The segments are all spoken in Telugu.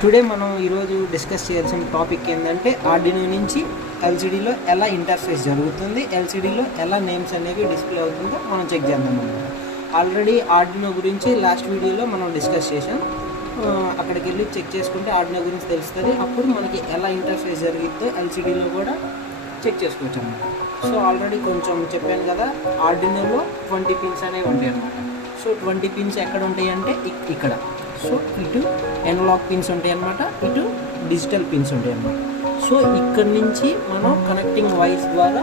టుడే మనం ఈరోజు డిస్కస్ చేయాల్సిన టాపిక్ ఏంటంటే ఆర్డినో నుంచి ఎల్సిడిలో ఎలా ఇంటర్ఫేస్ జరుగుతుంది, ఎల్సిడిలో ఎలా నేమ్స్ అనేవి డిస్ప్లే అవుతుందో మనం చెక్ చేద్దాం అన్నమాట. ఆల్రెడీ ఆర్డినో గురించి లాస్ట్ వీడియోలో మనం డిస్కస్ చేసాం. అక్కడికి వెళ్ళి చెక్ చేసుకుంటే ఆర్డినో గురించి తెలుస్తుంది. అప్పుడు మనకి ఎలా ఇంటర్ఫేస్ జరిగిద్దో ఎల్సిడిలో కూడా చెక్ చేసుకోవచ్చు అన్నమాట. సో ఆల్రెడీ కొంచెం చెప్పాను కదా, ఆర్డినోలో 20 పిన్స్ అనేవి ఉంటాయి అన్నమాట. సో 20 పిన్స్ ఎక్కడ ఉంటాయి అంటే ఇక్కడ. సో ఇటు ఎనలాగ్ పిన్స్ ఉంటాయి అన్నమాట, ఇటు డిజిటల్ పిన్స్ ఉంటాయి అన్నమాట. సో ఇక్కడ నుంచి మనం కనెక్టింగ్ వైర్స్ ద్వారా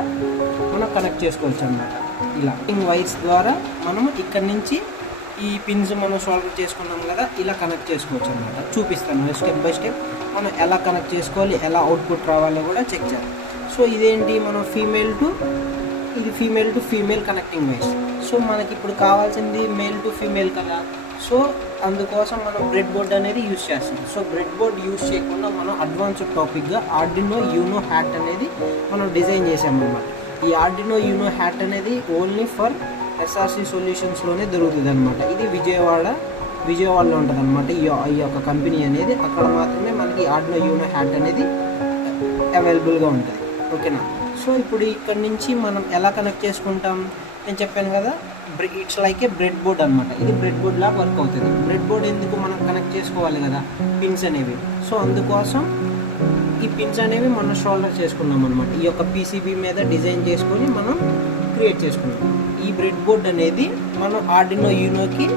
మనం కనెక్ట్ చేసుకోవచ్చు అన్నమాట. ఇలా కనెక్టింగ్ వైర్స్ ద్వారా మనం ఇక్కడ నుంచి ఈ పిన్స్ మనం సాల్వ్ చేసుకున్నాం కదా, ఇలా కనెక్ట్ చేసుకోవచ్చు అన్నమాట. చూపిస్తాను స్టెప్ బై స్టెప్ మనం ఎలా కనెక్ట్ చేసుకోవాలి, ఎలా అవుట్పుట్ రావాలో కూడా చెక్ చేయాలి. సో ఇదేంటి, మనం female to female connecting wires. So మనకి ఇప్పుడు కావాల్సింది మేల్ టు ఫీమేల్ కదా. సో అందుకోసం మనం బ్రెడ్ బోర్డ్ అనేది యూజ్ చేస్తాం. సో బ్రెడ్ బోర్డ్ యూజ్ చేయకుండా మనం అడ్వాన్స్డ్ టాపిక్గా ఆర్డినో యూనో హ్యాట్ అనేది మనం డిజైన్ చేసామన్నమాట. ఈ ఆర్డినో యూనో హ్యాట్ అనేది ఓన్లీ ఫర్ ఎస్ఆర్సి సొల్యూషన్స్లోనే దొరుకుతుంది అనమాట. ఇది విజయవాడలో ఉంటుంది అనమాట. ఈ యొక్క కంపెనీ అనేది అక్కడ మాత్రమే మనకి ఆర్డినో యూనో హ్యాట్ అనేది అవైలబుల్గా ఉంటుంది. ఓకేనా. సో ఇప్పుడు ఇక్కడ నుంచి మనం ఎలా కనెక్ట్ చేసుకుంటాం, నేను చెప్పాను కదా, it's like A bread board అనమాట. ఇది బ్రెడ్ బోర్డ్ లాగా వర్క్ అవుతుంది. బ్రెడ్ బోర్డ్ ఎందుకు మనం కనెక్ట్ చేసుకోవాలి కదా పిన్స్ అనేవి. సో అందుకోసం ఈ పిన్స్ అనేవి మనం షోల్డర్ చేసుకున్నాం అనమాట. ఈ యొక్క పీసీబీ మీద డిజైన్ చేసుకొని మనం క్రియేట్ చేసుకున్నాం. ఈ బ్రెడ్ బోర్డ్ అనేది మనం ఆర్డినో యూనోకి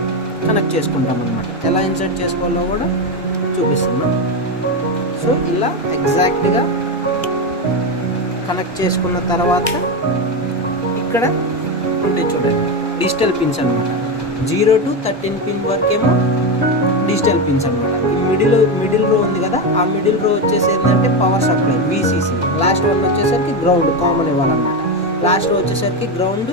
కనెక్ట్ చేసుకుంటాం అనమాట. ఎలా ఇన్సర్ట్ చేసుకోవాలో కూడా చూపిస్తున్నాం. సో ఇలా ఎగ్జాక్ట్గా కనెక్ట్ చేసుకున్న తర్వాత ఇక్కడ ఉంటే చూడండి డిజిటల్ పిన్స్ అనమాట. 0 to 13 పిన్ వరకేమో డిజిటల్ పిన్స్ అనమాట. ఈ మిడిల్ రో ఉంది కదా, ఆ మిడిల్ రో వచ్చేసి ఏంటంటే power supply VCC. Last one వచ్చేసరికి గ్రౌండ్ కామన్ ఇవ్వాలన్నమాట. లాస్ట్ రో వచ్చేసరికి గ్రౌండ్,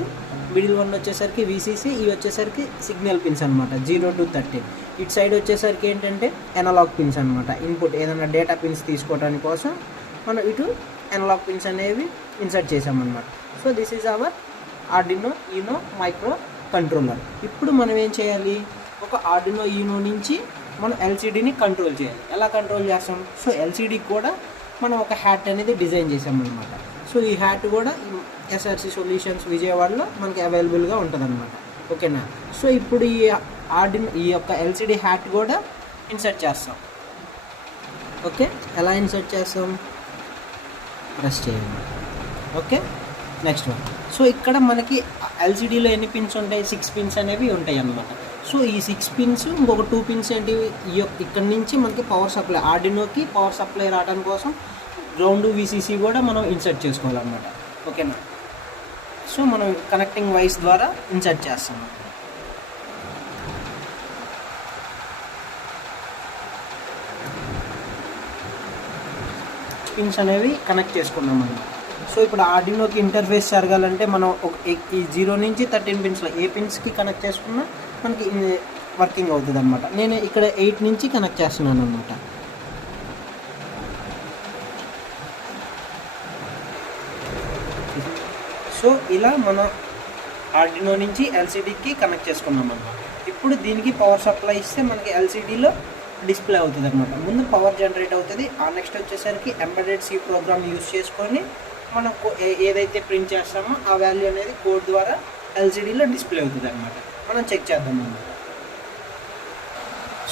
మిడిల్ వన్ వచ్చేసరికి VCC, ఇవి వచ్చేసరికి సిగ్నల్ పిన్స్ అనమాట 0 to 13. ఇటు సైడ్ వచ్చేసరికి ఏంటంటే ఎనలాగ్ పిన్స్ అనమాట. ఇన్పుట్ ఏదైనా డేటా పిన్స్ తీసుకోవడానికి కోసం మనం ఇటు ఎనలాగ్ పిన్స్ అనేవి ఇన్సర్ట్ చేసామన్నమాట. So this is our Arduino Uno micro controller. ఇప్పుడు మనం ఏం చేయాలి, ఒక ఆర్డినో యూనో నుంచి మనం ఎల్సిడిని కంట్రోల్ చేయాలి. ఎలా కంట్రోల్ చేస్తాం, సో ఎల్సిడికి కూడా మనం ఒక హ్యాట్ అనేది డిజైన్ చేసామన్నమాట. సో ఈ హ్యాట్ కూడా ఎస్ఆర్సి సొల్యూషన్స్ విజయవాడలో మనకి అవైలబుల్గా ఉంటుంది అనమాట. ఓకేనా. సో ఇప్పుడు ఈ యొక్క ఎల్సిడి హ్యాట్ కూడా ఇన్సర్ట్ చేస్తాం. ఓకే, ఎలా ఇన్సర్ట్ చేస్తాం, ప్రెస్ చేయండి. Okay, next one. సో ఇక్కడ మనకి ఎల్సిడిలో ఎన్ని పిన్స్ ఉంటాయి, 6 పిన్స్ అనేవి ఉంటాయి అన్నమాట. సో ఈ 6 పిన్స్ ఇంకొక 2 పిన్స్ ఏంటి, ఇక్కడ నుంచి మనకి పవర్ సప్లై, ఆర్డినోకి పవర్ సప్లై రావడానికి కోసం గ్రౌండ్ VCC కూడా మనం ఇన్సర్ట్ చేసుకోవాలన్నమాట. ఓకేనా. సో మనం కనెక్టింగ్ వైర్స్ ద్వారా ఇన్సర్ట్ చేస్తాం. పిన్స్ అనేవి కనెక్ట్ చేసుకున్నాం అన్నమాట. సో ఇప్పుడు ఆర్డినోకి ఇంటర్ఫేస్ జరగాలంటే మనం ఈ 0 నుంచి 13 పిన్స్లో ఏ పిన్స్కి కనెక్ట్ చేసుకున్నా మనకి వర్కింగ్ అవుతుంది అనమాట. నేను ఇక్కడ 8 నుంచి కనెక్ట్ చేస్తున్నాను అనమాట. సో ఇలా మనం ఆర్డినో నుంచి ఎల్సిడికి కనెక్ట్ చేసుకున్నాం అనమాట. ఇప్పుడు దీనికి పవర్ సప్లై ఇస్తే మనకి ఎల్సిడిలో డిస్ప్లే అవుతుంది అనమాట. ముందు పవర్ జనరేట్ అవుతుంది. ఆ నెక్స్ట్ వచ్చేసరికి ఎంబెడెడ్ C ప్రోగ్రామ్ యూజ్ చేసుకొని మనం ఏదైతే ప్రింట్ చేస్తామో ఆ వాల్యూ అనేది కోడ్ ద్వారా ఎల్సిడిలో డిస్ప్లే అవుతుంది అనమాట. మనం చెక్ చేద్దాం అన్నమాట.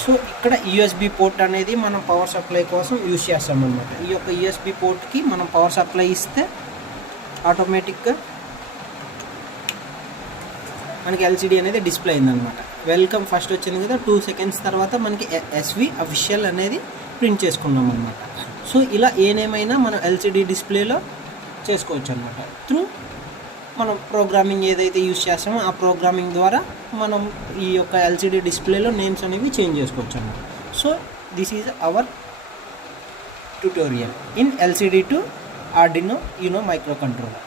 సో ఇక్కడ USB పోర్ట్ అనేది మనం పవర్ సప్లై కోసం యూజ్ చేస్తాం అనమాట. ఈ యొక్క USB పోర్ట్కి మనం పవర్ సప్లై ఇస్తే ఆటోమేటిక్గా మనకి ఎల్సిడి అనేది డిస్ప్లే అయిందనమాట. వెల్కమ్ ఫస్ట్ వచ్చింది కదా, 2 సెకండ్స్ తర్వాత మనకి SV అఫీషియల్ అనేది ప్రింట్ చేసుకున్నాం అనమాట. సో ఇలా ఏనేమైనా మనం ఎల్సిడి డిస్ప్లేలో చేసుకోవచ్చు అనమాట. త్రూ మనం ప్రోగ్రామింగ్ ఏదైతే యూజ్ చేస్తామో ఆ ప్రోగ్రామింగ్ ద్వారా మనం ఈ యొక్క ఎల్సిడి డిస్ప్లేలో నేమ్స్ అనేవి చేంజ్ చేసుకోవచ్చు అన్నమాట. So this is our tutorial in LCD to Arduino Uno micro controller.